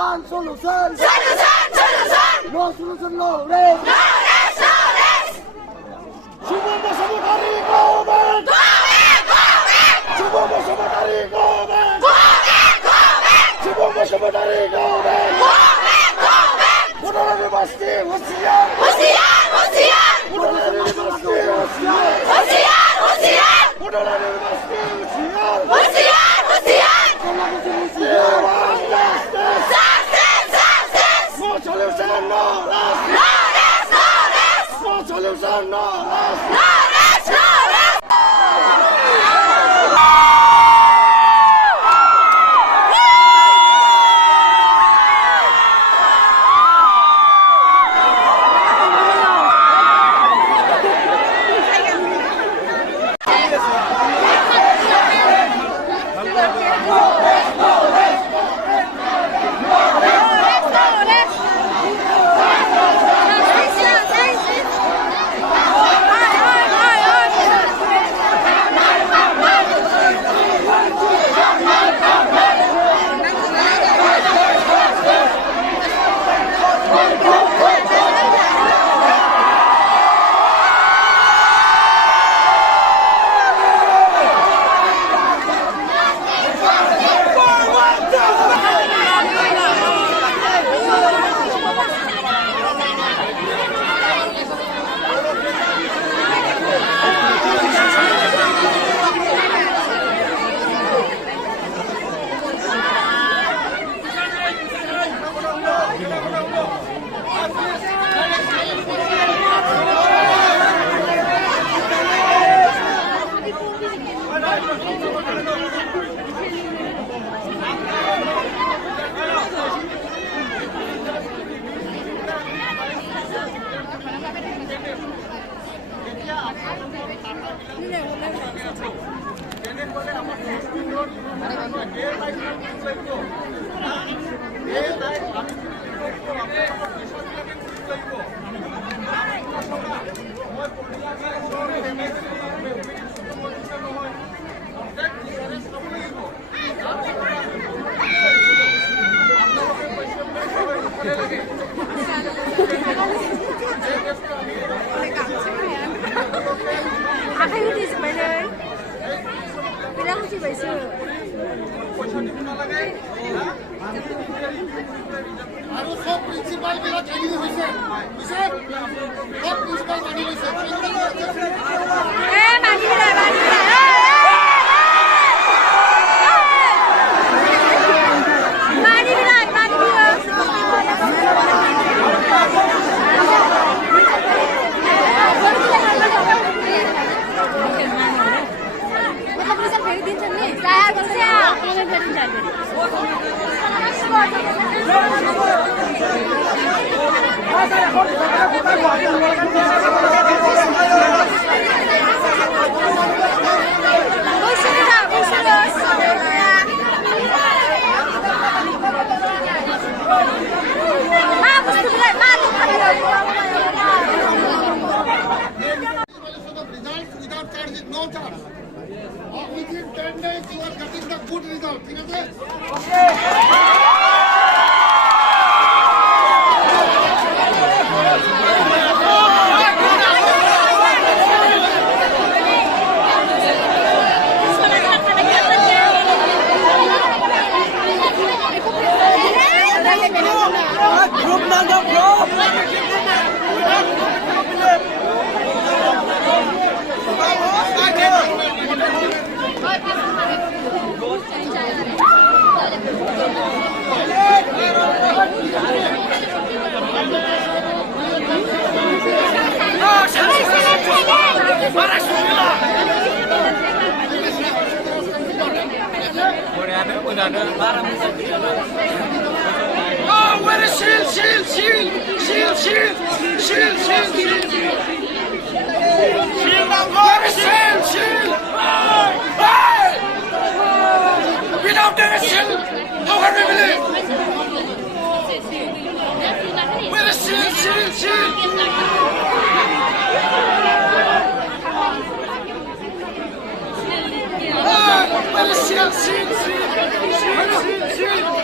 one solution. Solution. No solution, no rest. No rest. No rest. Subombo Samatari, go back. Go back. Go back. Subombo Samatari, go back. Go back. Go back. Subombo Samatari, go back. Go back. Go back. Pudala University, Hoshiyar. Hoshiyar. Hoshiyar. Pudala University, Hoshiyar. Hoshiyar. Hoshiyar. Pudala University, Hoshiyar. Hoshiyar. Hoshiyar. No solution, no rest. No rest. No rest. No solution, no rest. No rest. No rest. আৰু সব principal বিলাক এৰি হৈছে সব principal মানি লৈছে No chance. Within 10 days, you are getting the good result. Oh, where is shield, shield, shield, shield, shield, shield, shield, shield, shield, where is shield, shield? Hey! Without the shield, how can we believe? Where is shield, shield, shield? Where is shield, shield, shield, shield, shield, shield?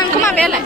Thằng không mà bé lại